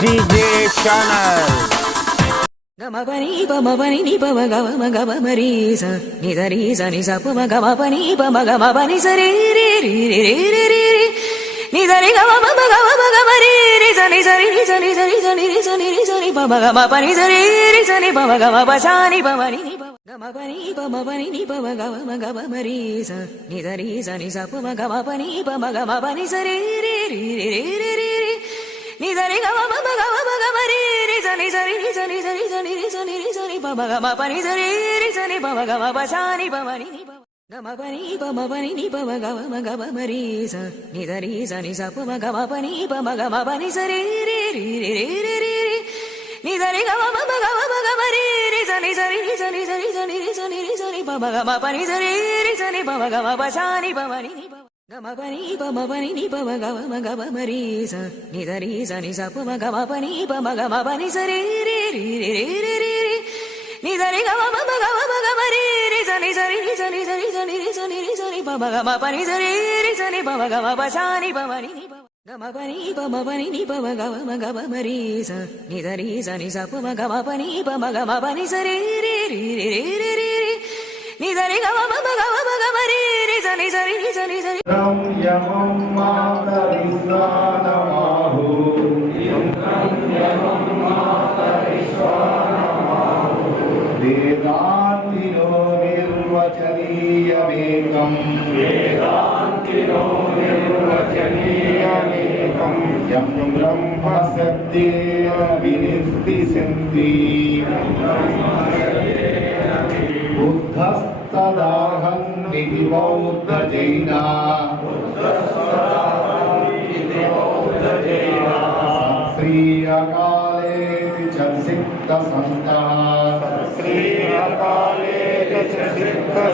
DJ Channel. Gamapani pamapani ni pamagama gamarisa ni zarisa ni sapamagapani pamagamapani sari ri ri ri ri ri ri ni zari gamapamagamarisa ni sari ni sari sari sari sari sari pamagamapani sari ri sari pamagamapasani pamani ni gamapani pamapani ni pamagamarisa ni zarisa ni sapamagapani pamagamapani sari ri ri ri ri ri ni zari gamapamagamarisa ni sari ni sari sari sari sari sari pamagamapani sari ri sari pamagamapasani pamani ni gamapani pamapani ni pamagamarisa ni zarisa ni sapamagapani pamagamapani sari ri ri ri ri ri ni zari gamapamagamarisa ni sari ni sari sari sari sari sari pamagamapani sari ri sari pamagamapasani pamani ni gamapani pamapani ni pamagamarisa ni zarisa ni sapamagapani pamagamapani sari ri ri ri ri ri ni zari gamapamagamarisa ni sari ni sari sari sari sari sari pamagamapani sari ri sari pamagamapasani pamani ni gamapani pamapani ni pamagamarisa ni zarisa ni sapamagapani pamagamapani sari ri ri ri ri ri ni zari gamapamagamarisa ni sari ni sari sari yamam matarisanamahu vedantino nirvachaniyamekam yam brahma satyena vinirtisanti buddhastadaham niti bauddha jaina Sri Akale Chasikta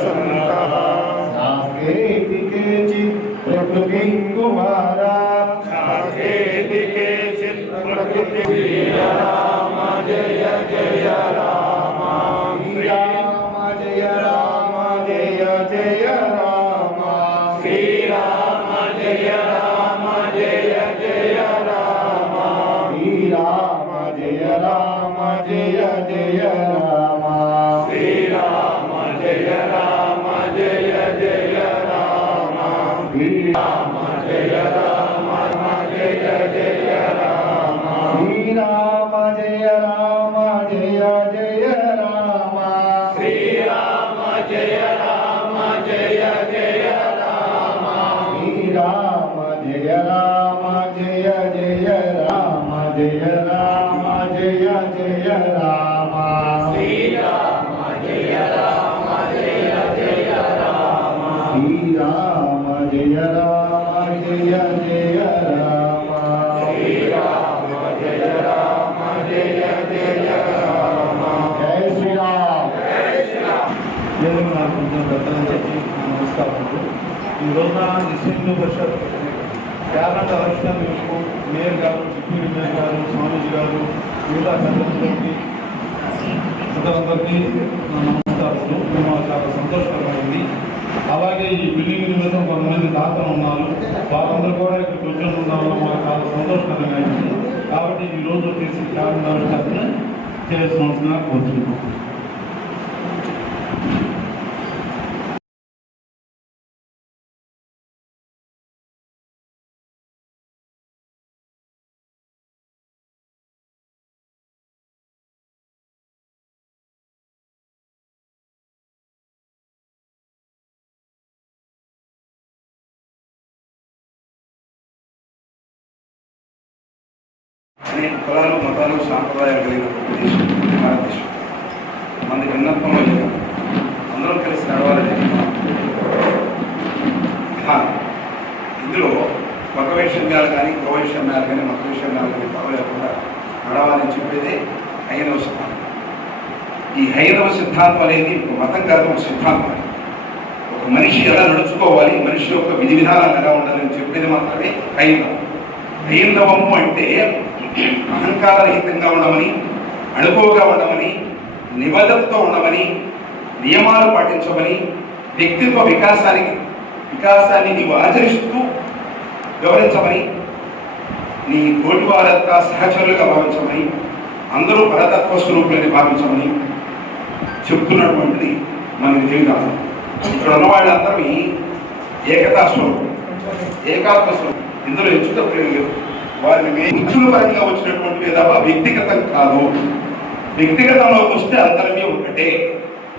Santaha Sasketi Kechit Prakriti Kumara Jaya Rama Jaya Jaya Rama Rama Jaya Rama Jaya Jaya Rama Sri Rama Jaya Rama Jaya Jaya Rama Sri Rama Jaya Rama Jaya Jaya Rama Sri Rama Jaya Rama Jaya Jaya Rama Sri Rama Jaya Rama Jaya Jaya Rama Sri Rama Jaya Rama Jaya Jaya Rama Sri Rama Jaya Rama Jaya Jaya Rama Sri Rama Jaya Rama Jaya Jaya Rama Jaya Rama Jaya Jaya Rama Sri Rama Jaya Rama Jaya Jaya Rama Sri Rama Jaya Rama Jaya Jaya Rama Sri Rama Jaya Rama Jaya Jaya Rama Jai Shri Ram Jai Shri Ram నేను నాకు కొంచెం పెద్దలని చెప్పి నమస్కారాలు. ఈ రోజున Hindu Parishad cabinet election mayor గారు, deputy mayor గారు, స్వామీజీ గారు, మిగతా పెద్దలందరికీ నమస్కారాలు. మేము చాలా సంతోషకరమైంది. అలాగే ఈ బిల్డింగ్ నిమిత్తం కొంతమంది దాతలు ఉన్నారు, వాళ్ళందరూ కూడా ఇక్కడ కూర్చొని ఉన్నాము. మాకు చాలా సంతోషకరంగా అయింది. కాబట్టి ఈరోజు వచ్చేసి క్యాబినెట్ ఎలక్షన్ చేయాల్సిన కోరుతున్నాం. అనేక కులాలు, మతాలు, సాంప్రదాయాలు కలిగినటువంటి దేశం భారతదేశం. మన భిన్నత్వంలో అందరం కలిసి నడవాలని ఇందులో మత వైషమ్యాలు కానీ, కుల వైషమ్యాలు కానీ, మత వైషమ్యాలు కానీ పర్వాలేకుండా నడవాలని చెప్పేదే హైందవ సిద్ధాంతం. ఈ హైందవ సిద్ధాంతం అనేది ఒక మతం కాదు, ఒక సిద్ధాంతం. ఒక మనిషి ఎలా నడుచుకోవాలి, మనిషి యొక్క విధి విధానాలు ఎలా ఉండాలని చెప్పేది మాత్రమే హైందవం. హైందవము అంటే అహంకారరహితంగా ఉండమని, అణుకువగా ఉండమని, నిబద్ధతతో ఉండమని, నియమాలు పాటించమని, వ్యక్తిత్వ వికాసాన్ని నీవు ఆచరిస్తూ గౌరవించమని, నీ తోటి వారంతా సహచరులుగా భావించమని, అందరూ పరతత్వ స్వరూపులని భావించమని చెప్తున్నటువంటిది మనకి జీవితం. ఇక్కడ ఉన్న వాళ్ళందరూ ఏకతా స్వరూపం, ఏకాత్మ స్వరూపం. ఇందులో ఎంచుతలేదు. వారిని వృత్తుల పరంగా వచ్చినటువంటివి తప్ప వ్యక్తిగతం కాదు. వ్యక్తిగతంలోకి వస్తే అందరినీ ఒకటే,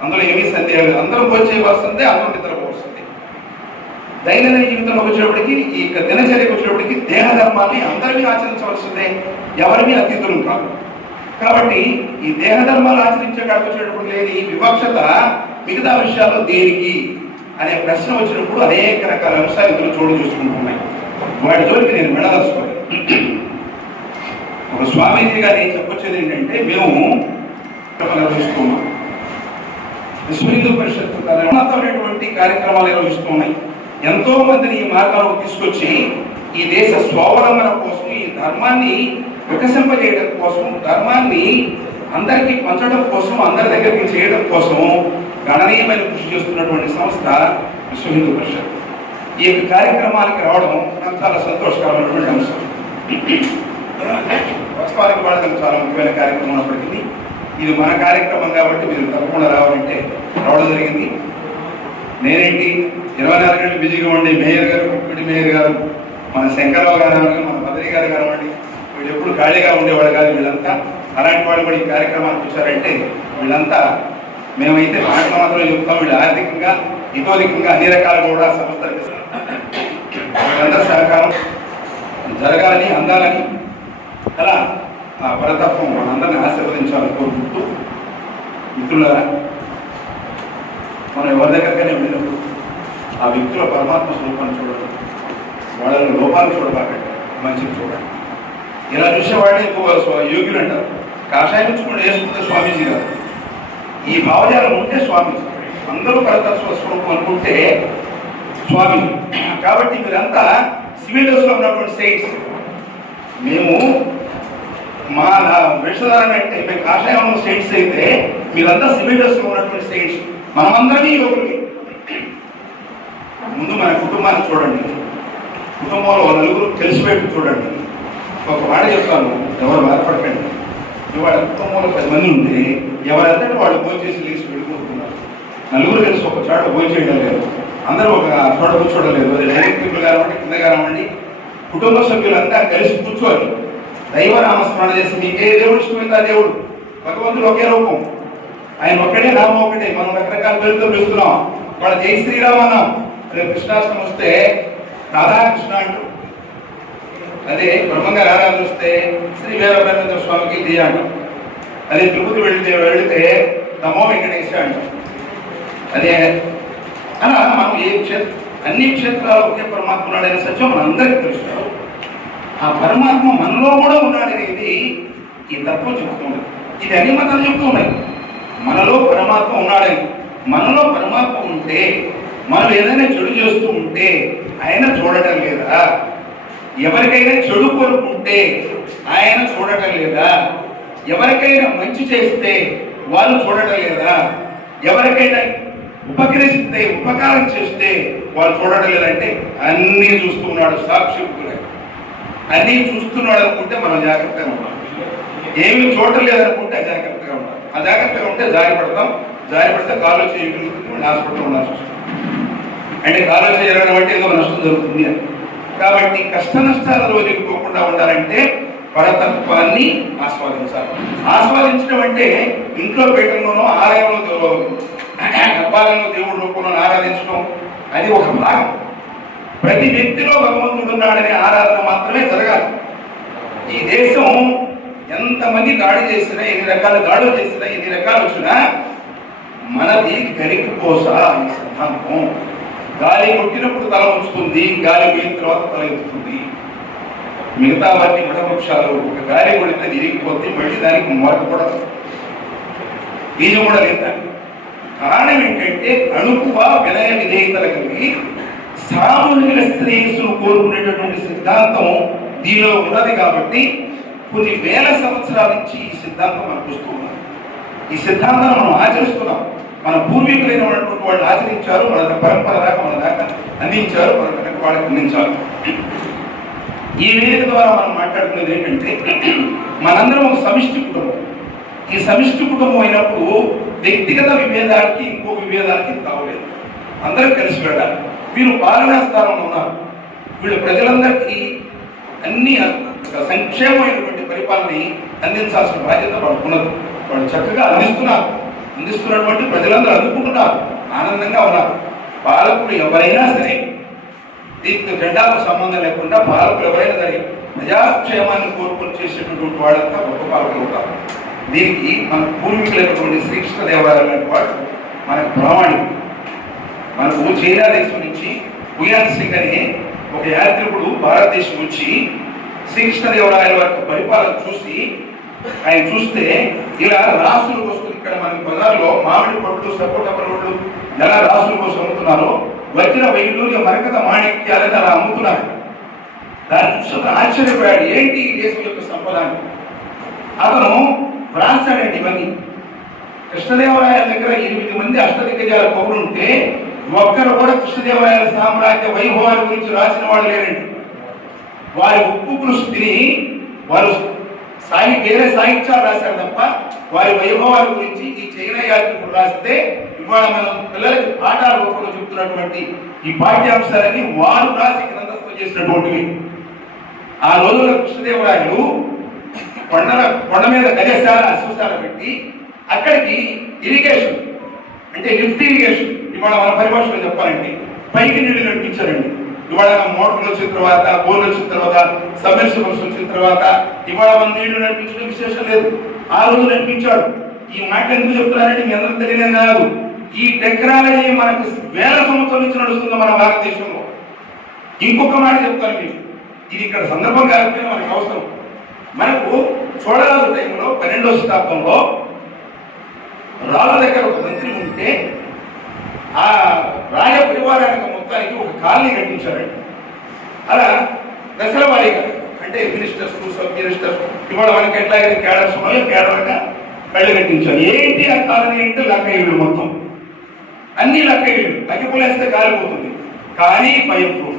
అందులో ఏమీ సందేహం లేదు. అందరూ వచ్చేవలసిందే, అందరూ నిద్రపోవలసిందే. దైనందిన జీవితంలో వచ్చేటప్పటికి, ఈ దినచర్యకు వచ్చేటప్పటికి దేహ ధర్మాన్ని అందరినీ ఆచరించవలసిందే, ఎవరిని అతీతులు కాదు. కాబట్టి ఈ దేహ ధర్మాలు ఆచరించే కాడికి వచ్చేటప్పుడు లేని వివక్షత మిగతా విషయాల్లో దేనికి అనే ప్రశ్న వచ్చినప్పుడు అనేక రకాల అంశాలు ఇందులో చోటు చూసుకుంటున్నాయి. వాటితోటి నేను వెళ్ళదలుచుకోవాలి. ఒక స్వామీజీ గారు చెప్పొచ్చేది ఏంటంటే, మేము నిర్వహిస్తున్నాం, విశ్వ హిందూ పరిషత్ ఉన్నతమైనటువంటి కార్యక్రమాలు నిర్వహిస్తున్నాయి. ఎంతో మందిని ఈ మార్గంలో తీసుకొచ్చి ఈ దేశ స్వావలంబన కోసం, ఈ ధర్మాన్ని వికసింపజేయడం కోసం, ధర్మాన్ని అందరికీ పంచడం కోసం, అందరి దగ్గరికి చేయడం కోసం గణనీయమైన కృషి చేస్తున్నటువంటి సంస్థ విశ్వ హిందూ పరిషత్. ఈ కార్యక్రమానికి రావడం నాకు చాలా సంతోషకరమైనటువంటి అంశం. వాస్తవానికి వాళ్ళకి చాలా ముఖ్యమైన కార్యక్రమం ఉన్నప్పటికీ ఇది మన కార్యక్రమం కాబట్టి మీరు తప్పకుండా రావాలంటే రావడం జరిగింది. నేనేంటి 24 గంటలు బిజీగా ఉండి మేయర్ గారు, డిప్యూటీ మేయర్ గారు, మన శంకరరావు గారు, మన బద్రీ గారు కానివ్వండి, వీళ్ళు ఎప్పుడు ఖాళీగా ఉండేవాళ్ళు కాదు. వీళ్ళంతా అలాంటి వాళ్ళు కూడా ఈ కార్యక్రమానికి వచ్చారంటే వీళ్ళంతా, మేమైతే మాటలు మాత్రం చెప్తాం, వీళ్ళు ఆర్థికంగా ఇతోధికంగా అన్ని రకాలు కూడా సంస్థలు వీళ్ళంతా సహకారం జరగాలని, అందాలని, అలా ఆ పరతత్వం మనందరినీ ఆశీర్వదించాలని కోరుకుంటూ, మిత్రులారా, మనం ఎవరి దగ్గరికైనా వెళ్ళినప్పుడు ఆ వ్యక్తుల పరమాత్మ స్వరూపాన్ని చూడండి, వాళ్ళ లోపాలను చూడబాకండి, మంచిని చూడండి. ఇలా చూసేవాడిని ఎక్కువ యోగ్యులు అంటారు. కాషాయం ఇచ్చుకుంటే వేసుకుంటే స్వామీజీ గారు. ఈ భావజాలం ఉంటే స్వామీజీ, అందరూ పరతత్వ స్వరూపం అనుకుంటే స్వామి. కాబట్టి మీరంతా సివిల్ డ్రెస్లో ఉన్నటువంటి సైట్స్, మేము మా వేషధారణ అంటే మేము కాషాయం సైట్స్ అయితే మీరంతా సివిల్ డ్రెస్లో ఉన్నటువంటి సైట్స్. మనమందరినీ యోగులకి. ముందు మన కుటుంబాన్ని చూడండి, కుటుంబంలో నలుగురు తెలిసిపెట్టి చూడండి. ఒక మాట చెప్తాను, ఎవరు బాధపడకండి. ఇవాళ కుటుంబంలో 10 మంది ఉంటే ఎవరంటే వాళ్ళు భోజనం చేసి లేచి వెళ్ళిపోతున్నారు. నలుగురు కలిసి ఒక చోట భోజనం చేయడం లేదు, అందరూ ఒక చోట కూర్చోవడం లేదు. అది డైరెక్ట్ పీపుల్ కానివ్వండి, కింద కానివ్వండి, కుటుంబ సభ్యులంతా కలిసి కూర్చోవాలి, దైవనామస్మరణ చేసి నీకే దేవుడు ఇష్టమైంది ఆ దేవుడు, భగవంతుడు ఒకే రూపం, ఆయన ఒక్కడే, నామం ఒకటే. మనం రకరకాల పేరుతో పిలుస్తున్నాం. వాళ్ళ జై శ్రీరామ్ అన్నాం. రేపు కృష్ణాష్టమి వస్తే రాధాకృష్ణ అంటూ, అదే బ్రహ్మంగారు ఆరాధన వస్తే శ్రీ వీరబ్రహ్మేంద్ర స్వామికి దియ అంటాం. అదే తిరుపతి వెళితే నమో వెంకటేశ అంటాం. అదే అలా మనం అన్ని క్షేత్రాలు ఒకే పరమాత్మ ఉన్నాడనే సత్యం మనందరికీ తెలుసు. ఆ పరమాత్మ మనలో కూడా ఉన్నాడనేది ఈ తత్వం చెప్తుంది. ఇది అన్ని మతాలు చెప్తున్నాయి. మనలో పరమాత్మ ఉన్నాడని. మనలో పరమాత్మ ఉంటే, మనం ఏదైనా చెడు చేస్తూ ఉంటే ఆయన చూడటం లేదా? ఎవరికైనా చెడు కోరుకుంటే ఆయన చూడటం లేదా? ఎవరికైనా మంచి చేస్తే వాళ్ళు చూడటం లేదా? ఎవరికైనా ఉపకరిస్తే, ఉపకారం చేస్తే వాళ్ళు చూడటం లేదంటే అన్నీ చూస్తున్నాడు, సాక్షికులే అన్నీ చూస్తున్నాడు అనుకుంటే మనం జాగ్రత్తగా ఉంటాం. ఏమి చూడటం లేదనుకుంటే అజాగ్రత్తగా ఉంటాం. అజాగ్రత్తగా ఉంటే జారిపడతాం. జారిపడితే కాలు చేయగలుగుతుంది, హాస్పిటల్ ఉండాల్సి వస్తుంది. అంటే కాలు చేయడం అంటే ఏదో నష్టం జరుగుతుంది అని. కాబట్టి కష్ట నష్టాలలో ఎదుర్కోకుండా ఉండాలంటే పరతత్వాన్ని ఆస్వాదించాలి. ఆస్వాదించడం అంటే ఇంట్లో పీఠంలోనో ఆలయంలో గర్భాలయంలో దేవుడి రూపంలో ఆరాధించడం అది ఒక భాగం. ప్రతి వ్యక్తిలో భగవంతుడు ఉన్నాడనే ఆరాధన మాత్రమే జరగాలి. ఈ దేశం ఎంతమంది దాడి చేసినా, ఎన్ని రకాల దాడులు చేసినా, ఎన్ని రకాలు వచ్చినా మనది గరికి పోస ఈ సిద్ధాంతం. గాలి కొట్టినప్పుడు తల ఉంచుతుంది, గాలి పోయిన తర్వాత తల ఎత్తుతుంది. మిగతా వాటి వృక్షాలు ఒక గాలి కొడితే విరిగిపోతే మళ్ళీ దానికి మొరక కూడా బీజం కూడా లేదు. కారణం ఏంటంటే అణుకువ వినయ విధేయతలు కలిగి సామూహిక శ్రేయస్సును కోరుకునేటటువంటి సిద్ధాంతం దీనిలో ఉన్నది. కాబట్టి కొన్ని వేల సంవత్సరాల నుంచి ఈ సిద్ధాంతం మనకు వస్తూ ఉన్నది. ఈ సిద్ధాంతాన్ని మనం ఆచరిస్తున్నాం. మన పూర్వీకులైన ఉన్నటువంటి వాళ్ళు ఆచరించారు, మన పరంపర దాకా మన దాకా అందించారు, మన వాళ్ళకి అందించారు. ఈ వేదిక ద్వారా మనం మాట్లాడుకునేది ఏంటంటే మనందరం ఒక సమిష్టి కుటుంబం. ఈ సమిష్టి కుటుంబం అయినప్పుడు వ్యక్తిగత విభేదాలకి ఇంకో విభేదాలకి తావలేదు. అందరూ కలిసి వెళ్ళాలి. వీరు పాలనా స్థానంలో ఉన్నారు. వీళ్ళు ప్రజలందరికీ అన్ని సంక్షేమమైనటువంటి పరిపాలనని అందించాల్సిన బాధ్యత వాళ్ళకు ఉన్నది. వాళ్ళు చక్కగా అందిస్తున్నటువంటి ప్రజలందరూ అందుకుంటున్నారు, ఆనందంగా ఉన్నారు. పాలకులు ఎవరైనా సరే దీనికి జెండాకు సంబంధం లేకుండా పాలకులు ఎవరైనా సరే ప్రజాక్షేమాన్ని కోరుకొని చేసేటటువంటి వాళ్ళంతా గొప్ప పాలకులు ఉంటారు. దీనికి మన పూర్వీకులైనటువంటి శ్రీకృష్ణదేవరాయలు లాంటి వాడు మనకు ప్రామాణికుడు. మనకు చైనా దేశం నుంచి హుయాన్ సింగ్ అనే ఒక యాత్రికుడు భారతదేశం వచ్చి శ్రీకృష్ణదేవరాయల యొక్క పరిపాలన ఆయన చూస్తే ఇలా రాసులు వస్తుంది. ఇక్కడ మనకి బజార్లో మామిడి పళ్ళు, సపోటా పళ్ళు ఎలా రాసుల కోసం అమ్ముతున్నారో వజ్ర వైడూర్య మరకత మాణిక్యాలని అలా అమ్ముతున్నారు. దాన్ని చూసి ఆశ్చర్యపోయాడు, ఏంటి ఈ దేశం యొక్క సంపద. అతను రాశాడండి ఇవన్నీ. కృష్ణదేవరాయల దగ్గర 8 మంది అష్టదిగ్గజాల పౌరులు ఉంటే ఒక్కరు కూడా కృష్ణదేవరాయల సామ్రాజ్య వైభవాల గురించి రాసిన వాళ్ళు లేరండి. వారి ఉప్పు కృషిని వారు వేరే సాహిత్యాలు రాశారు తప్ప వారి వైభవాల గురించి ఈ చైనా యాత్రికులు రాస్తే ఇవాళ మనం పిల్లలకి పాఠాల రూపంలో చెప్తున్నటువంటి ఈ పాఠ్యాంశాలని వారు రాసి గ్రంథస్థం చేసినటువంటివి. ఆ రోజుల్లో కృష్ణదేవరాయలు కొండ మీద గజశాల, అశ్వశాల పెట్టి అక్కడికి ఇరిగేషన్ అంటే లిఫ్ట్ ఇరిగేషన్, ఇవాళ మన పరిభాషలో చెప్పాలంటే పైకి నీళ్లు నడిపించారండి. ఇవాళ మోటార్లు వచ్చిన తర్వాత, బోర్లు వచ్చిన తర్వాత, సబ్మెర్సిబుల్స్ వచ్చిన తర్వాత ఇవాళ మన నీళ్లు నడిపించడం విశేషం లేదు. ఆ రోజు నడిపించాడు. ఈ మాట ఎందుకు చెప్తున్నారంటే మీ అందరూ తెలియదు కాదు, ఈ టెక్నాలజీ మనకు వేల సంవత్సరాల నుంచి నడుస్తుంది మన భారతదేశంలో. ఇంకొక మాట చెప్తాను మీకు, ఇది ఇక్కడ సందర్భం కాకపోయినా మనకు అవసరం. మనకు చోళరాజు టైంలో 12వ శతాబ్దంలో రాళ్ళ దగ్గర ఒక మంత్రి ఉంటే ఆ రాజ పరివారానికి మొత్తానికి ఒక కాలనీ కట్టించారండి. అలా దశల వారీగా అంటే మినిస్టర్స్, సబ్ మినిస్టర్స్, ఇవాళ మనకి ఎట్లాగైతే కేడర్స్ ఉన్నాయో కేడర్గా కళ్ళు కట్టించారు. ఏంటి ఆ కాలనీ అంటే లక్కయ్యలు, మొత్తం అన్ని లక్కయ్యలు. అగ్గిపులేస్తే కాలిపోతుంది, కానీ ఫైర్ ప్రూఫ్.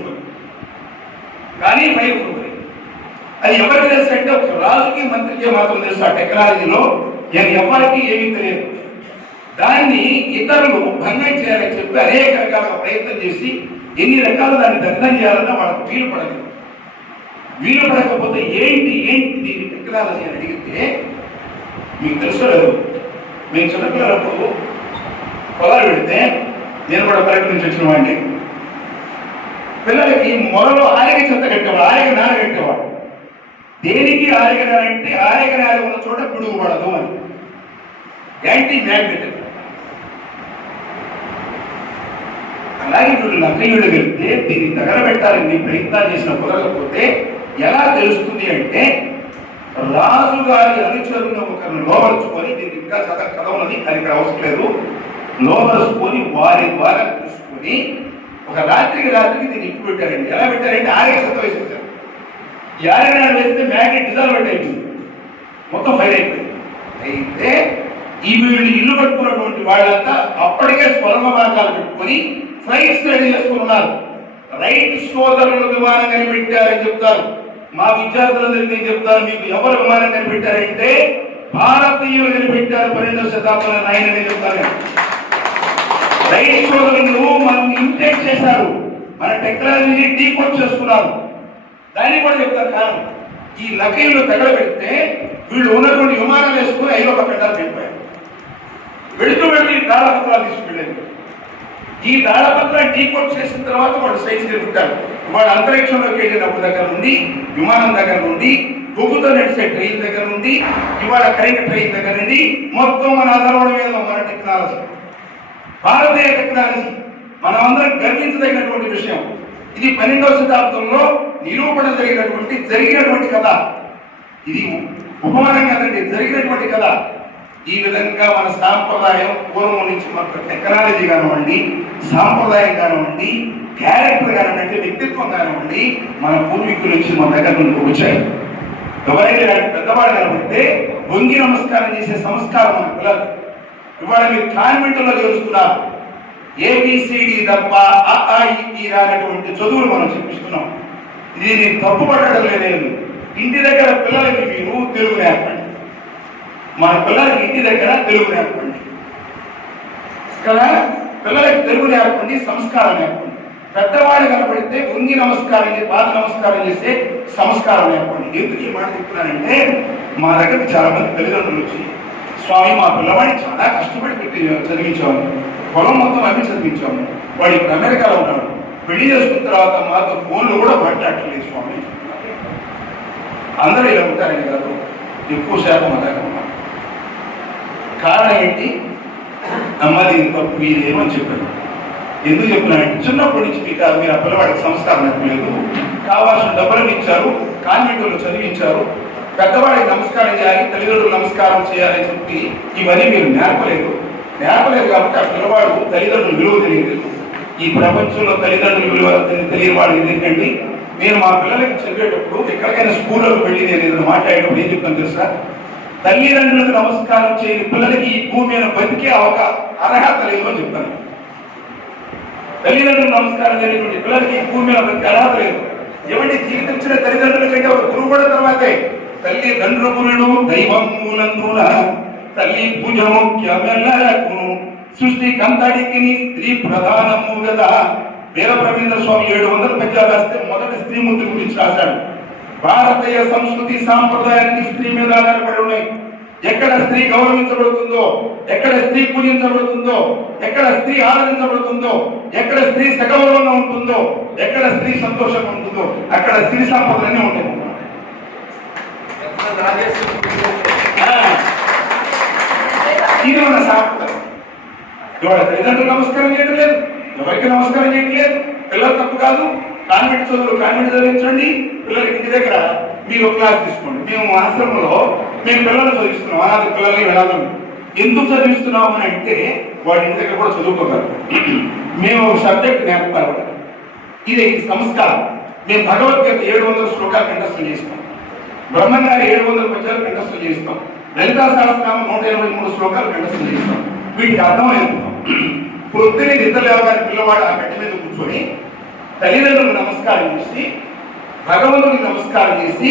అది ఎవరికి తెలుసు అంటే ఒక రాజుకి మంత్రికి మాత్రం తెలుసు. ఆ టెక్నాలజీలో ఎవరికి ఏమీ తెలియదు. దాన్ని ఇతరులు భంగం చేయాలని చెప్పి అనేక రకాలుగా ప్రయత్నం చేసి ఎన్ని రకాలు దాన్ని దగ్ధం చేయాలన్నా వాళ్ళకు వీలు పడకపోతే ఏంటి దీని టెక్నాలజీ అని అడిగితే మీకు తెలుసుకోలేదు. మేము చిన్నపిల్లలప్పుడు పొలాలు పెడితే, నేను కూడా పల్లెటూరు నుంచి వచ్చిన వాడిని, పిల్లలకి మొరలో ఆరిగ చెత్త కట్టేవాడు, ఆరిగ నార కట్టేవాడు. దేనికి ఆరిగ నార అంటే ఆరిగ నార ఉన్న చోట పిడుగు పడదు అని. Anti magnetic. అలాగే వీళ్ళు లక్కయ్యుడు వెళ్తే దీన్ని తగలబెట్టాలని ప్రయత్నాలు చేసిన కుదరకపోతే ఎలా తెలుస్తుంది అంటే రాజు గారి అనుచరులను ఒకరిని లోపరుచుకొని, దీనికి ఇంకా కథ ఉన్నది అది ఇక్కడ అవసరం లేదు, లోపరుచుకొని వారి ద్వారా తెలుసుకొని ఒక రాత్రికి దీన్ని ఇప్పు పెట్టారండి. ఎలా పెట్టారంటే ఆరిగ చెత్త వేసేసారు. ఈ ఆరిగ వేస్తే మ్యాగ్నెట్ డిజాల్వ్ అయిపోయింది, మొత్తం ఫైర్ అయిపోయింది. అయితే ఈ వీళ్ళు ఇల్లు కట్టుకున్నటువంటి వాళ్ళంతా అప్పటికే స్వర్ణ మార్గాలు పెట్టుకొని ఫ్లైట్స్ రెడీ చేసుకున్నారు. రైట్ సోదరులు విమానం కనిపెట్టారని చెప్తారు. మా విద్యార్థులందరికీ నేను చెప్తాను, మీకు ఎవరు విమానం కనిపెట్టారంటే భారతీయులు కనిపెట్టారు 12వ శతాబ్దంలో నాయనని చెప్తాను. రైట్ సోదరులు మనం ఇంటెక్ట్ చేశారు, మన టెక్నాలజీని డీకోడ్ చేసుకున్నారు. దాన్ని కూడా చెప్తారు. కారణం ఈ లక్కయ్యలు తగలబెడితే వీళ్ళు ఉన్నటువంటి విమానాలు వేసుకుని ఐరోపా ఖండాలు వెళ్ళిపోయారు. వెళుతూ తాళపత్రాలు తీసుకెళ్ళారు. ఈ తాళపత్రాలు డీకోడ్ చేసిన తర్వాత వాళ్ళు సైజ్ తిరుగుతారు. వాళ్ళు అంతరిక్షంలోకి వెళ్ళినప్పుడు దగ్గర నుండి, విమానం దగ్గర నుండి, బొగ్గుతో నడిచే ట్రైన్ దగ్గర నుండి, ఇవాళ కరెంట్ ట్రైన్ దగ్గర నుండి మొత్తం మన ఆధారం మీద మన టెక్నాలజీ, భారతీయ టెక్నాలజీ మనం అందరం గర్వించదగినటువంటి విషయం. ఇది 12వ శతాబ్దంలో నిరూపణ జరిగినటువంటి కథ. ఇది ఉపమానం కాదండి, జరిగినటువంటి కథ. ఈ విధంగా మన సాంప్రదాయం పూర్వం నుంచి మన టెక్నాలజీ కానివ్వండి, సాంప్రదాయం కానివ్వండి, క్యారెక్టర్ కానివ్వండి, వ్యక్తిత్వం కానివ్వండి, మన పూర్వీకుల నుంచి మన దగ్గర నుండి వచ్చాయి. ఎవరైనా పెద్దవాళ్ళు కనిపిస్తే వంగి నమస్కారం చేసే సంస్కారం మన పిల్లలు. ఇవాళ మీరు కాన్వెంట్లో చేస్తున్నారు. ఏబిసిడి తప్ప అనేటువంటి చదువులు మనం చెప్పిస్తున్నాం. ఇది తప్పుపట్టడం లేదు. ఇంటి దగ్గర పిల్లలకి మీరు తెలుగు నేర్పండి. మన పిల్లలకి ఇంటి దగ్గర తెలుగు నేర్పండి కదా, పిల్లలకి తెలుగు నేర్పండి, సంస్కారం నేర్పండి. పెద్దవాళ్ళు కనపడితే ఉంగి నమస్కారం చేసి పాద నమస్కారం చేస్తే సంస్కారం నేర్పండి. ఎందుకు ఈ మాట చెప్తున్నానంటే, మా దగ్గరికి చాలా మంది తల్లిదండ్రులు వచ్చి, స్వామి మా పిల్లవాడిని చాలా కష్టపడి చదివించాము, పొలం మొత్తం అవి చదివించాము, వాడు ఇప్పుడు అమెరికాలో ఉన్నాడు, పెళ్లి చేసుకున్న తర్వాత మాతో ఫోన్లు కూడా మాట్లాడట్లేదు స్వామి. అందరూ ఇలా ఉంటారని కాదు, ఎక్కువ శాతం అలాగే ఉన్నారు. కారణం ఏంటి? అమ్మది తప్పు ఇదేమని చెప్పారు. ఎందుకు చెప్పినానంటే, చిన్నప్పటి నుంచి మీరు ఆ పిల్లవాడికి సంస్కారం నేర్పలేదు, కావాల్సిన డబ్బులు ఇచ్చారు, కాన్వెంట్లో చదివించారు, పెద్దవాడికి నమస్కారం చేయాలి, తల్లిదండ్రులు నమస్కారం చేయాలని చెప్పి ఇవన్నీ మీరు నేర్పలేదు కాబట్టి ఆ పిల్లవాడు తల్లిదండ్రులు విలువ తెలియదు. ఈ ప్రపంచంలో తల్లిదండ్రులు విలువ తెలియని వాడు ఎందుకండి? నేను మా పిల్లలకి చదివేటప్పుడు ఎక్కడికైనా స్కూళ్ళకు వెళ్ళి నేను ఏదైనా మాట్లాడేటప్పుడు ఏం చెప్తాను తెలుసా? తల్లిదండ్రులకు నమస్కారం చేయని పిల్లలకి ఈ భూమి మీద బతికే అర్హత లేదు అని చెప్తాను. తల్లిదండ్రులకు నమస్కారం చేయనటువంటి పిల్లలకి ఈ భూమి మీద బతికే అర్హత లేదు. ఏమంటే జీవితం ఇచ్చిన తల్లిదండ్రుల కంటే ఒక గురువు కూడా తర్వాతే. తల్లిదండ్రులు దైవం మూలందున తల్లి పూజ ముఖ్యమెల్లకు సృష్టి కంతడికి స్త్రీ ప్రధానము కదా. వీరబ్రహ్మేంద్ర స్వామి 700 పద్యాలు రాస్తే మొదటి స్త్రీమూర్తి గురించి రాశాడు. భారతీయ సంస్కృతి సాంప్రదాయానికి స్త్రీ మీద ఆధారపడి ఉన్నాయి. ఎక్కడ స్త్రీ గౌరవించబడుతుందో, ఎక్కడ స్త్రీ పూజించబడుతుందో, ఎక్కడ స్త్రీ ఆదరించబడుతుందో, ఎక్కడ స్త్రీ సగౌరవంగా ఉంటుందో, ఎక్కడ స్త్రీ సంతోషంగా ఉంటుందో అక్కడ స్త్రీ సంపదలన్నీ ఉంటాయి. ఇది మన సాంప్రదాయం. ఇవాళ తల్లిదండ్రులు నమస్కారం చేయడం లేదు, ఎవరికి నమస్కారం చేయట్లేదు. పిల్లలు తప్పు కాదు, కాన్వెంట్ చదివించండి. పిల్లలకి ఇంటి దగ్గర మీరు ఒక క్లాస్ తీసుకోండి. మేము ఆశ్రమంలో మేము పిల్లలు చదివిస్తున్నాం, అనాథ పిల్లల్ని వెళ్ళాలి. ఎందుకు చదివిస్తున్నాము అని అంటే వాడి ఇంటి దగ్గర కూడా చదువుకోగలరు. మేము ఒక సబ్జెక్ట్ నేర్పాలి. ఇది సంస్కారం. మేము భగవద్గీత 700 శ్లోకాలు కంఠస్థం చేస్తాం, బ్రహ్మంగారి 700 పద్యాలు కంఠస్థం చేస్తాం, లలితా సహస్రనామం 183 శ్లోకాలు కంఠస్థం చేస్తాం. వీటికి అర్థమైంది. పొద్దునే నిద్ర లేవగానే పిల్లవాడు ఆ గడ్డి మీద కూర్చొని తల్లిదండ్రులకు నమస్కారం చేసి, భగవంతుడికి నమస్కారం చేసి,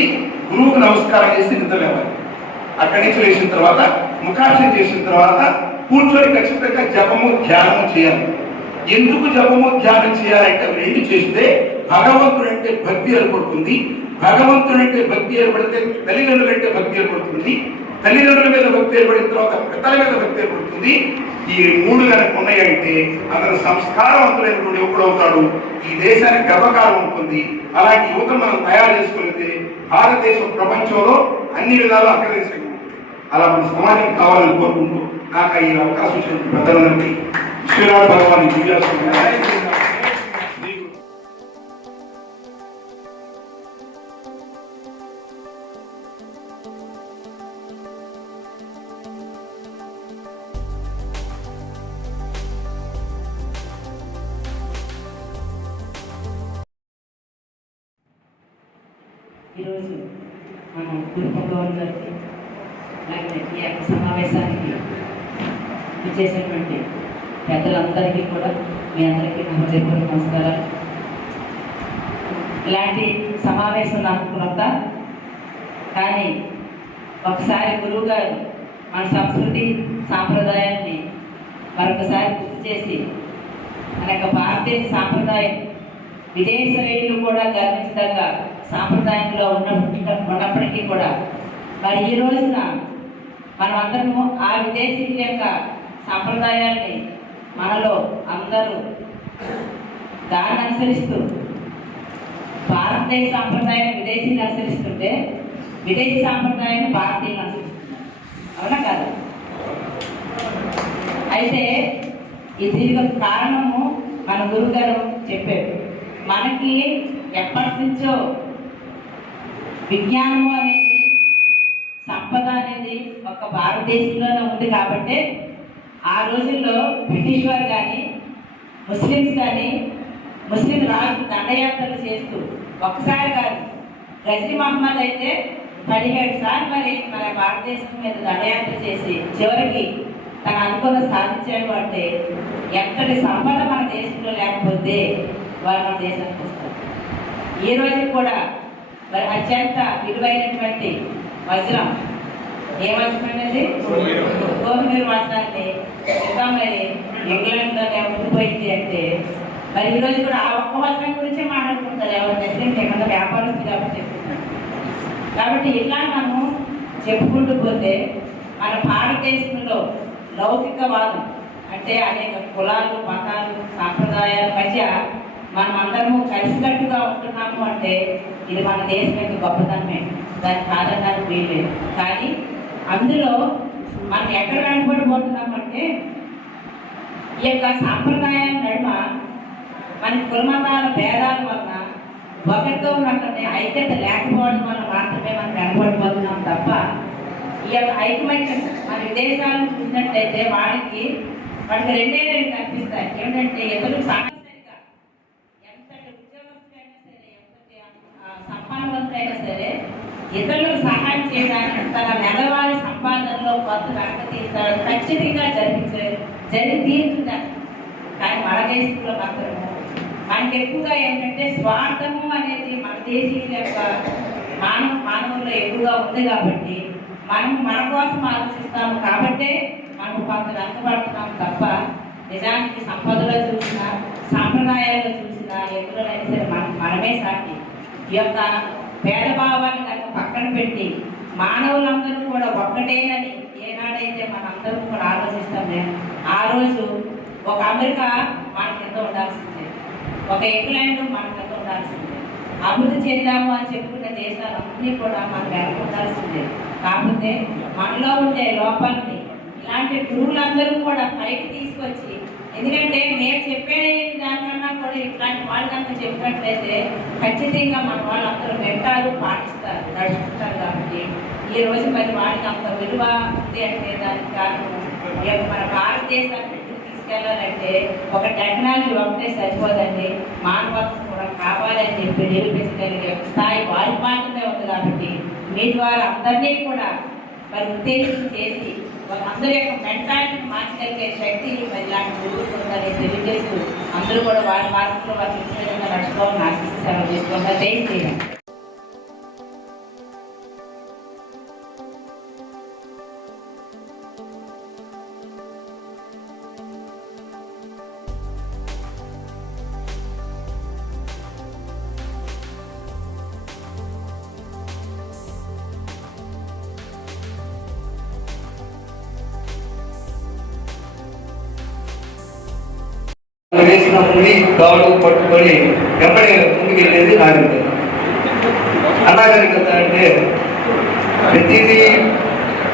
గురువుకు నమస్కారం చేసి నిద్ర లేవాలి. అక్కడి నుంచి లేచిన తర్వాత ముఖార్చన చేసిన తర్వాత కూర్చొని ఖచ్చితంగా జపము ధ్యానము చేయాలి. ఎందుకు జపము ధ్యానం చేయాలంటే అవి రెండు చేస్తే భగవంతుడంటే భక్తి ఏర్పడుతుంది. భగవంతుడంటే భక్తి ఏర్పడితే తల్లిదండ్రులంటే భక్తి ఏర్పడుతుంది. తల్లిదండ్రుల మీద భక్తి ఏర్పడిన తర్వాత పిల్లల మీద భక్తి ఏర్పడుతుంది. ఈ మూడు కనుక ఉన్నాయంటే అతను సంస్కారవంతులైనటువంటి యువకుడవుతాడు. ఈ దేశానికి గర్వకారం ఉంటుంది. అలాంటి యువతను మనం తయారు చేసుకుంటే భారతదేశం ప్రపంచంలో అన్ని విధాలు అగ్రదేశంగా ఉంటుంది. అలా మన సమాజం కావాలని కోరుకుంటూ నాకు ఈ అవకాశం ఇచ్చినటువంటి పెద్దలందరికీ శ్రీరామ్ భగవాన్ దివ్యాసం. ఈరోజు మన గురుపగవాన్ గారికి అలాగే ఈ యొక్క సమావేశానికి విచ్చేసినటువంటి పెద్దలందరికీ కూడా మీ అందరికీ హృదయపూర్వక నమస్కారాలు. ఇలాంటి సమావేశం నాకు కొత్త, కానీ ఒకసారి గురువు గారు మన సంస్కృతి సాంప్రదాయాన్ని మరొకసారి గుర్తు చేసి మన యొక్క భారతదేశ సాంప్రదాయం విదేశ రైళ్లు కూడా గర్వించదగ్గ సాంప్రదాయంలో ఉన్నప్పటికీ కూడా మరి ఈ రోజున మనం అందరము ఆ విదేశీయుల యొక్క సాంప్రదాయాన్ని మనలో అందరూ దాన్ని అనుసరిస్తూ భారతదేశ సాంప్రదాయాన్ని విదేశీయులు అనుసరిస్తుంటే విదేశీ సాంప్రదాయాన్ని భారతీయులు అనుసరిస్తున్నారు. అవునా కాదు? అయితే దీనికి కారణము మన గురుగారు చెప్పారు. మనకి ఎప్పటి నుంచో విజ్ఞానము అనేది, సంపద అనేది ఒక భారతదేశంలోనే ఉంది. కాబట్టి ఆ రోజుల్లో బ్రిటిష్ వారు కానీ ముస్లిమ్స్ కానీ ముస్లిం రాజు దండయాత్రలు చేస్తూ ఒకసారి కాదు, గజనీ మహమ్మద్ అయితే 17 సార్లు మరి మన భారతదేశం మీద దండయాత్ర చేసి చివరికి తన అనుకున్న సాధించాడు. అంటే ఎంతటి సంపద మన దేశంలో లేకపోతే వారు మన దేశానికి వస్తారు. ఈ రోజు కూడా మరి అత్యంత విలువైనటువంటి వజ్రం ఏ వజ్రం అనేది కోహినూర్ వజ్రాన్ని ఇంకా మరి ఇంగ్లాండ్లోనే ఉండిపోయింది అంటే మరి ఈ రోజు కూడా ఆ ఒక్క వజ్రం గురించే మాట్లాడుకుంటారు ఎవరు ముస్లింస్ ఏమన్నా వ్యాపారస్తులు కాబట్టి చెప్తున్నారు. కాబట్టి ఇట్లా మనం చెప్పుకుంటూ పోతే మన భారతదేశంలో లౌకికవాదం అంటే అనేక కులాలు మతాలు సాంప్రదాయాల మధ్య మనం అందరము కలిసికట్టుగా ఉంటున్నాము అంటే ఇది మన దేశం యొక్క గొప్పతనమే, దాన్ని కాదనడానికి వీల్లేదు. కానీ అందులో మనం ఎక్కడ వెనకబడిపోతున్నామంటే ఈ యొక్క సాంప్రదాయాల నడుమ మన కులమతాల భేదాల వలన ఒకరితో ఉన్నటువంటి ఐక్యత లేకపోవడం వల్ల మాత్రమే మనం వెనకబడిపోతున్నాం తప్ప ఈ యొక్క ఐకమత్యం మన విదేశాలను చూసినట్లయితే వాడికి రెండే రెండు కనిపిస్తాయి. ఏమిటంటే ఇతరులకు సాంప్రదాయంగా ఎంతటి ఉద్యోగస్తులైనా సరే ఎంతటి సంపాదనవంతులైనా సరే ఇతరులకు సహాయం చేయడానికి తన నెలవారీ సంపాదనలో కొంత వెనక తీస్తాడు ఖచ్చితంగా జరిగి తీరుతుందని. కానీ మన దేశంలో మాత్రము మనకి ఎక్కువగా ఏంటంటే స్వార్థము అనేది మన దేశీయుల యొక్క మానవుల్లో ఎక్కువగా ఉంది కాబట్టి మనం మన కోసం ఆలోచిస్తాము కాబట్టే మనం కొంత వెనకబడుతున్నాం తప్ప నిజానికి సంపదలో చూసినా సాంప్రదాయాల్లో చూసినా ఎందులోనైనా సరే మనమే సాటి. ఈ యొక్క భేదభావాన్ని కనుక పక్కన పెట్టి మానవులందరూ కూడా ఒక్కటేనని ఏనాడైతే మనందరం కూడా ఆలోచిస్తామే ఆ రోజు ఒక అమెరికా మన కింద ఉండాల్సిందే, ఒక ఇంగ్లాండ్ మన కింద ఉండాల్సిందే, అభివృద్ధి చెందాము అని చెప్పుకున్న దేశాలన్నీ కూడా మనం వెనక ఉండాల్సిందే. కాకపోతే మనలో ఉండే లోపాలని ఇలాంటి గురువులందరూ కూడా పైకి తీసుకొచ్చి, ఎందుకంటే నేను చెప్పే దానికన్నా కూడా ఇట్లాంటి వాళ్ళు కనుక చెప్పినట్లయితే ఖచ్చితంగా మన వాళ్ళందరూ వింటారు, పాటిస్తారు, నడుచుకుంటారు. కాబట్టి ఈ రోజు మరి వాడికి అంత విలువ ఉంది అంటే దానికి కారణం మన భారతదేశాన్ని తీసుకెళ్లాలంటే ఒక టెక్నాలజీ ఒకటే సరిపోదండి, మానవత్వం కూడా కావాలని చెప్పి నిరూపించగలిగే స్థాయి వారి మాత్రమే ఉంది. కాబట్టి మీ ద్వారా అందరినీ కూడా మరి ఉత్తేజం చేసి అందరి యొక్క మెంటాలిటీని మార్చగలిగే శక్తి మరి ఇలాంటి గురువులు ఉందని తెలియజేస్తూ అందరూ కూడా వారి మార్గంలో వారు చెప్పిన విధంగా నడుచుకోవాలని ఆశిస్తూ సెలవు తీసుకుంటారు. జై శ్రీరామ్. వేసినప్పుడు గాడు పట్టుబడి వెంబడి ముందుకెళ్ళేది నాగరికత. అనాగరికత అంటే ప్రతిదీ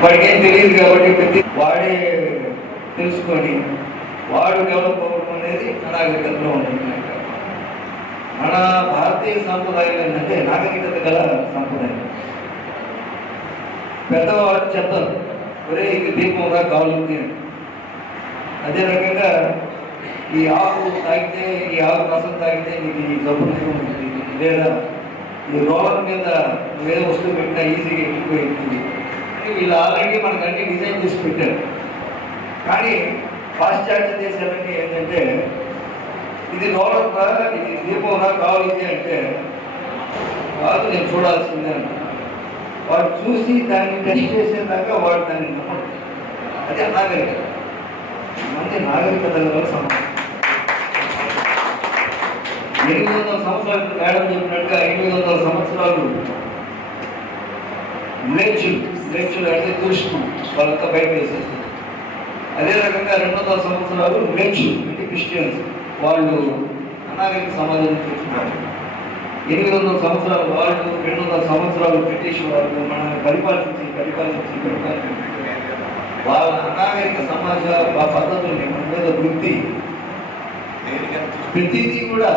వాడికి ఏం తెలియదు కాబట్టి ప్రతి వాడే తెలుసుకొని వాడు డెవలప్ అవ్వడం అనేది అనాగరికతలో ఉంటుంది. మన భారతీయ సాంప్రదాయం ఏంటంటే నాగరికత గల సాంప్రదాయం. పెద్దవాడు చెప్తారు, ఒరే ఇది దీపంగా కావాలంది అని. అదే రకంగా ఈ ఆకు తాగితే, ఈ ఆకు రసం తాగితే నీకు ఈ జబ్బు ఉంటుంది, లేదా ఈ రోలర్ మీద వేరే వస్తువు పెట్టినా ఈజీగా ఎక్కిపోయింది. వీళ్ళు ఆల్రెడీ మనకన్నీ డిజైన్ చేసి పెట్టారు. కానీ పాశ్చాత్య దేశాలన్నీ ఏంటంటే ఇది రోలర్ రా, ఇది దీపం రా కావాలి అంటే కాదు, నేను చూడాల్సిందే అంటారు. వాడు చూసి దాన్ని టెస్ట్ చేసేదాకా వాడు దాన్ని నమ్మడు. అది నాగరికత. మంది నాగరికత సమానం. 800 సంవత్సరాలు మేడం చెప్పినట్టుగా 800 సంవత్సరాలు నేర్చులు అంటే దురుష్టు వాళ్ళంతా బయట వేసేస్తుంది. అదే రకంగా 200 సంవత్సరాలు నేర్చు అంటే క్రిస్టియన్స్ వాళ్ళు అనాగరిక సమాజం చూస్తున్నారు. 800 సంవత్సరాలు వాళ్ళు, 200 సంవత్సరాలు బ్రిటిష్ వాళ్ళు మనల్ని పరిపాలించి వాళ్ళ అనాగరిక సమాజ పద్ధతుల్ని మన మీద వృత్తి ప్రతిదీ కూడా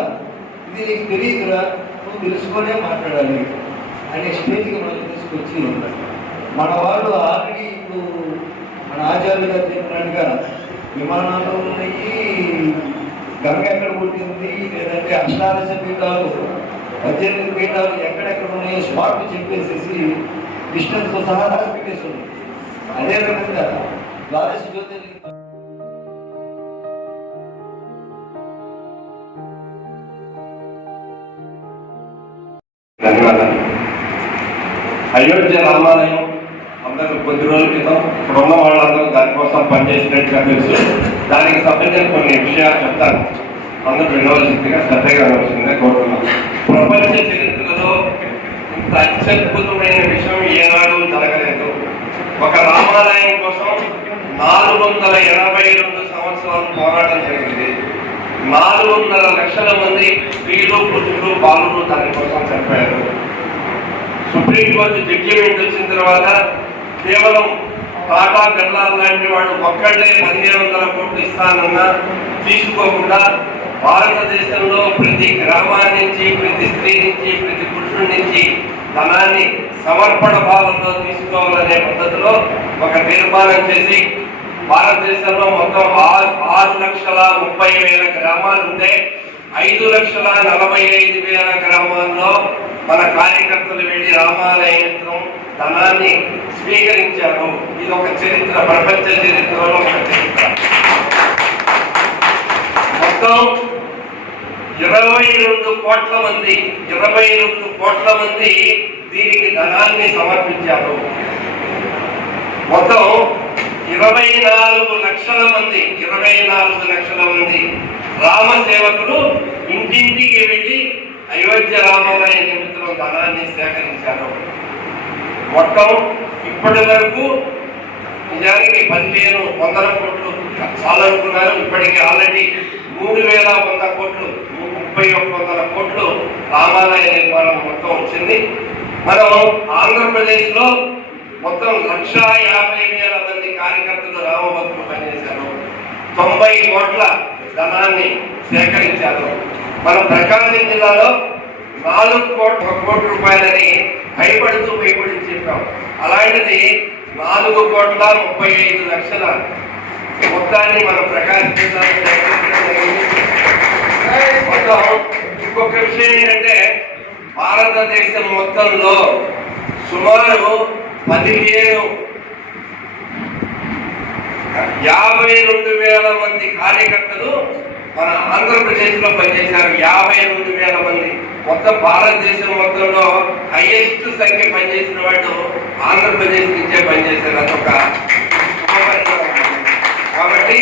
ఇది నీకు తెలియదురా, నువ్వు తెలుసుకొనే మాట్లాడాలి అనే స్టేజ్కి మనం తీసుకొచ్చి మన వాళ్ళు ఆల్రెడీ ఇప్పుడు మన ఆచార్యులు గారు చెప్పినట్టుగా విమానాలు ఉన్నాయి, గంగ ఎక్కడ పుట్టింది, లేదంటే అష్టాదశ పీఠాలు 18 పీఠాలు ఎక్కడెక్కడ ఉన్నాయో స్పాట్ చెప్పేసేసి డిస్టెన్స్తో సహా పెట్టేస్తుంది. అదే రకంగా ద్వాదశ జ్యోతిర్లింగ ధన్యవాదాలు. అయోధ్య రామాలయం అందరూ కొద్ది రోజుల క్రితం ఇప్పుడున్న వాళ్ళందరూ దానికోసం పనిచేసినట్టుగా తెలుసు. దానికి సంబంధించిన కొన్ని విషయాలు చెప్తాను. అందరూ వినవలసిందిగా శ్రద్ధగా వినవలసిందిగా కోరుతున్నాను. ప్రపంచ చరిత్రలో ఇంత అత్యద్భుతమైన విషయం ఏనాడు జరగలేదు. ఒక రామాలయం కోసం 482 సంవత్సరాలు పోరాటం జరిగింది. 400 లక్షల మంది స్త్రీలు, పురుషులు, బాలురు దానికోసం చనిపోయారు. సుప్రీంకోర్టు జడ్జిమెంట్ వచ్చిన తర్వాత కేవలం టాటా బిర్లా లాంటి వాళ్ళు ఒక్కళ్ళే 1500 కోట్లు ఇస్తానన్నా తీసుకోకుండా భారతదేశంలో ప్రతి గ్రామాన్ని నుంచి, ప్రతి స్త్రీ నుంచి, ప్రతి పురుషుడి నుంచి ధనాన్ని సమర్పణ భావంలో తీసుకోవాలనే పద్ధతిలో ఒక తీర్మానం చేసి భారతదేశంలో మొత్తం 6,30,30,000 గ్రామాలు ఉంటే 5,45,000 గ్రామాల్లో మన కార్యకర్తలు వెళ్ళి రామాలయం ధనాన్ని స్వీకరించారు. ఇది ఒక చరిత్ర, ప్రపంచ చరిత్రలో ఒక చరిత్ర. మొత్తం 22 కోట్ల మంది దీనికి ధనాన్ని సమర్పించారు. మొత్తం 24 లక్షల మంది రామ సేవకులు ఇంటింటికి వెళ్ళి అయోధ్య రామాలయ నిమిత్తం ధనాన్ని సేకరించారు. మొత్తం ఇప్పటి వరకు నిజానికి 1,500 కోట్లు చాలనుకున్నారు. ఇప్పటికీ ఆల్రెడీ 3,100 కోట్లు, 3,100 కోట్లు రామాలయ నిర్మాణం మొత్తం వచ్చింది. మనం ఆంధ్రప్రదేశ్ లో మొత్తం 1,50,000 మంది కార్యకర్తలు రామభక్తులు పనిచేశారు. 90 కోట్ల ధనాన్ని సేకరించారు. మన ప్రకాశం జిల్లాలో 4 కోట్ల రూపాయలని భయపడుతూ చెప్పాం. అలాంటిది 4,35,00,000 మొత్తాన్ని మనం ప్రకాశం జిల్లాలో సేకరించడం జరిగింది. మొత్తం ఇంకొక విషయం ఏంటంటే భారతదేశం మొత్తంలో సుమారు 52,000 మంది కార్యకర్తలు మన ఆంధ్రప్రదేశ్ లో పనిచేశారు. 52,000 మంది. మొత్తం భారతదేశం మొత్తంలో హైయెస్ట్ సంఖ్య పనిచేసిన వాళ్ళు ఆంధ్రప్రదేశ్ నుంచే పనిచేశారు. అదొక కాబట్టి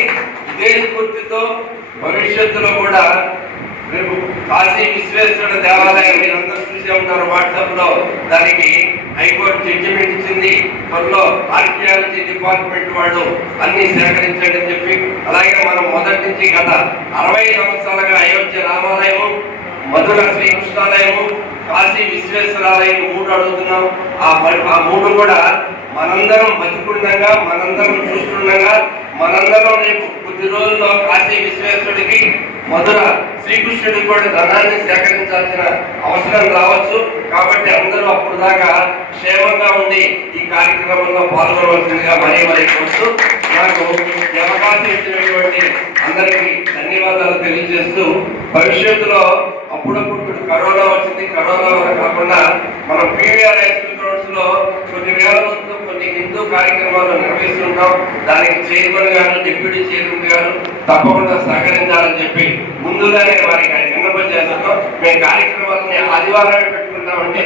ఇదే స్ఫూర్తితో భవిష్యత్తులో కూడా రేపు కాశీ విశ్వేశ్వర దేవాలయం మీరందరూ చూసే ఉంటారు వాట్సాప్ లో, దానికి హైకోర్టు జడ్జిమెంట్ ఇచ్చింది. త్వరలో ఆర్కియాలజీ డిపార్ట్మెంట్ వాళ్ళు అన్ని సేకరించండి అని చెప్పి, అలాగే మనం మొదటి నుంచి గత 60 సంవత్సరాలుగా అయోధ్య రామాలయము, మధుర శ్రీకృష్ణాలయము, కాశీ విశ్వేశ్వరాలయం 3 అడుగుతున్నాం. ఆ 3 కూడా మనందరం బతికుండగా, మనందరం చూస్తుండగా, మనందరం రేపు కొద్ది రోజుల్లో కాశీ విశ్వేశ్వరుడికి, మధుర శ్రీకృష్ణుడికి కూడా ధనాన్ని సేకరించాల్సిన అవసరం రావచ్చు. కాబట్టి అందరూ అప్పుడు దాకా క్షేమంగా ఉండి ఈ కార్యక్రమంలో పాల్గొనవలసిందిగా మరీ కోరుతూ నాకు అవకాశం ఇచ్చినటువంటి అందరికీ ధన్యవాదాలు తెలియజేస్తూ, భవిష్యత్తులో అప్పుడప్పుడు కరోనా వచ్చింది, కరోనా కాకుండా మనం పీవీఆర్ హైస్కూల్ గ్రౌండ్స్ లో కొన్ని వేల మందితో కొన్ని హిందూ కార్యక్రమాలు నిర్వహిస్తుంటాం. దానికి చైర్మన్ గారు, డిప్యూటీ చైర్మన్ గారు తప్పకుండా సహకరించాలని చెప్పి ముందుగానే వారికి విన్నపం చేస్తున్నాం. మేము కార్యక్రమాలని ఆదివారం పెట్టుకుంటామంటే